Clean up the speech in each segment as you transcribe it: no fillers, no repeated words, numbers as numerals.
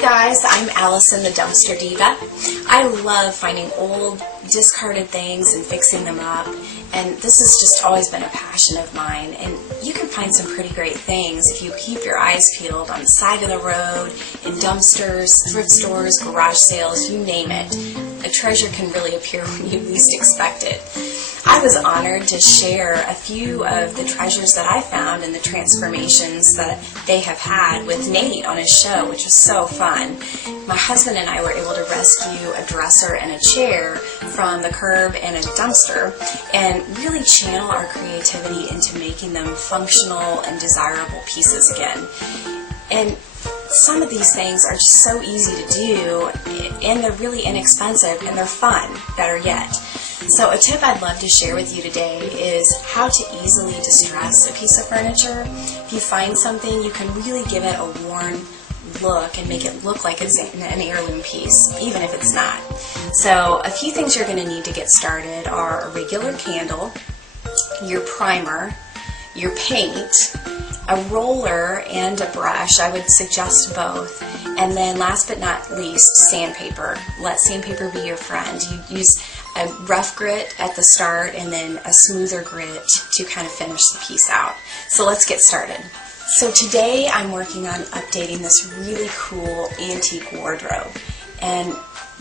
Hi guys, I'm Allison the Dumpster Diva. I love finding old, discarded things and fixing them up, and this has just always been a passion of mine. And you can find some pretty great things if you keep your eyes peeled on the side of the road, in dumpsters, thrift stores, garage sales, you name it. A treasure can really appear when you least expect it. I was honored to share a few of the treasures that I found and the transformations that they have had with Nate on his show, which was so fun. My husband and I were able to rescue a dresser and a chair from the curb and a dumpster and really channel our creativity into making them functional and desirable pieces again. And some of these things are just so easy to do, and they're really inexpensive, and they're fun, better yet. So a tip I'd love to share with you today is how to easily distress a piece of furniture. If you find something, you can really give it a worn look and make it look like it's an heirloom piece, even if it's not. So a few things you're going to need to get started are a regular candle, your primer, your paint, a roller and a brush. I would suggest both. And then last but not least, sandpaper. Let sandpaper be your friend. You use a rough grit at the start and then a smoother grit to kind of finish the piece out. So let's get started. So today I'm working on updating this really cool antique wardrobe. And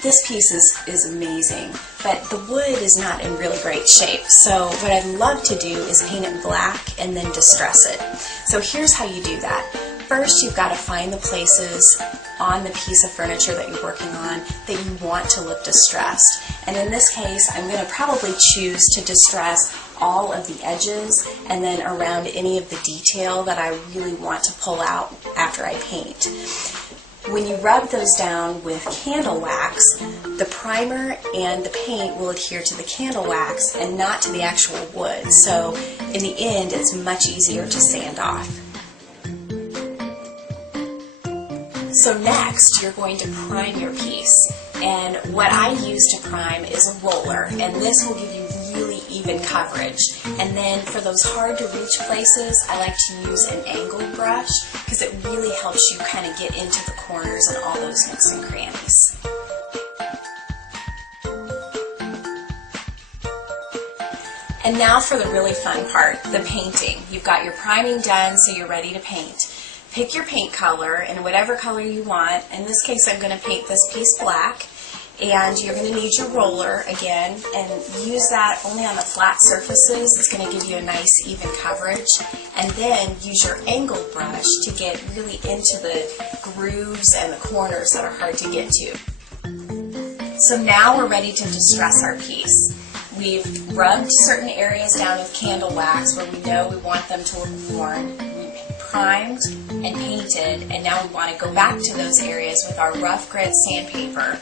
this piece is amazing, but the wood is not in really great shape. So what I'd love to do is paint it black and then distress it. So here's how you do that. First, you've got to find the places on the piece of furniture that you're working on that you want to look distressed. And in this case, I'm going to probably choose to distress all of the edges and then around any of the detail that I really want to pull out after I paint. When you rub those down with candle wax, the primer and the paint will adhere to the candle wax and not to the actual wood. So in the end, it's much easier to sand off. So next, you're going to prime your piece. And what I use to prime is a roller, and this will give you really even coverage. And then for those hard to reach places, I like to use an angled brush because it really helps you kind of get into the corners and all those nooks and crannies. And now for the really fun part, the painting. You've got your priming done, so you're ready to paint. Pick your paint color in whatever color you want. In this case, I'm going to paint this piece black. And you're going to need your roller again, and use that only on the flat surfaces. It's going to give you a nice even coverage. And then use your angled brush to get really into the grooves and the corners that are hard to get to. So now we're ready to distress our piece. We've rubbed certain areas down with candle wax where we know we want them to look worn. Primed and painted, and now we want to go back to those areas with our rough grit sandpaper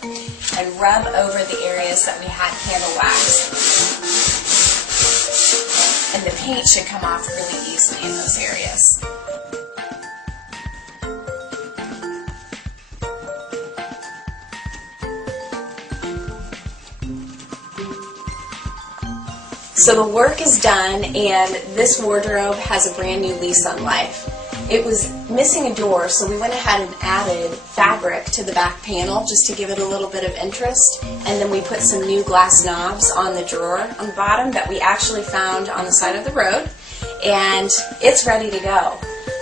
and rub over the areas that we had candle wax. And the paint should come off really easily in those areas. So the work is done, and this wardrobe has a brand new lease on life. It was missing a door, so we went ahead and added fabric to the back panel just to give it a little bit of interest. And then we put some new glass knobs on the drawer on the bottom that we actually found on the side of the road. And it's ready to go.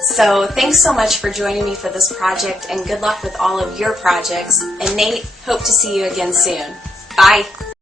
So thanks so much for joining me for this project, and good luck with all of your projects. And Nate, hope to see you again soon. Bye.